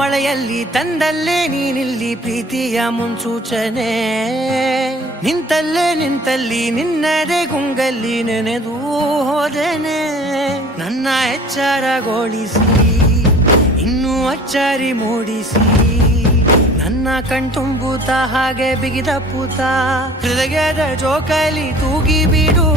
ಮಳೆಯಲ್ಲಿ ತಂದಲ್ಲೇ ನೀನಿಲ್ಲಿ ಪ್ರೀತಿಯ ಮುನ್ಸೂಚನೆ, ನಿಂತಲ್ಲಿ ನಿನ್ನದೇ ಗುಂಗಲ್ಲಿ ನೆನೆದು ಹೋದೆನೆ. ನನ್ನ ಎಚ್ಚರಗೊಳಿಸಿ ಇನ್ನೂ ಅಚ್ಚರಿ ಮೂಡಿಸಿ, ನನ್ನ ಕಣ್ತುಂಬುತ್ತ ಹಾಗೆ ಬಿಗಿದ ಪೂತ ಹೃದಯದ ಜೋಕಾಲಿ ತೂಗಿ ಬಿಡು.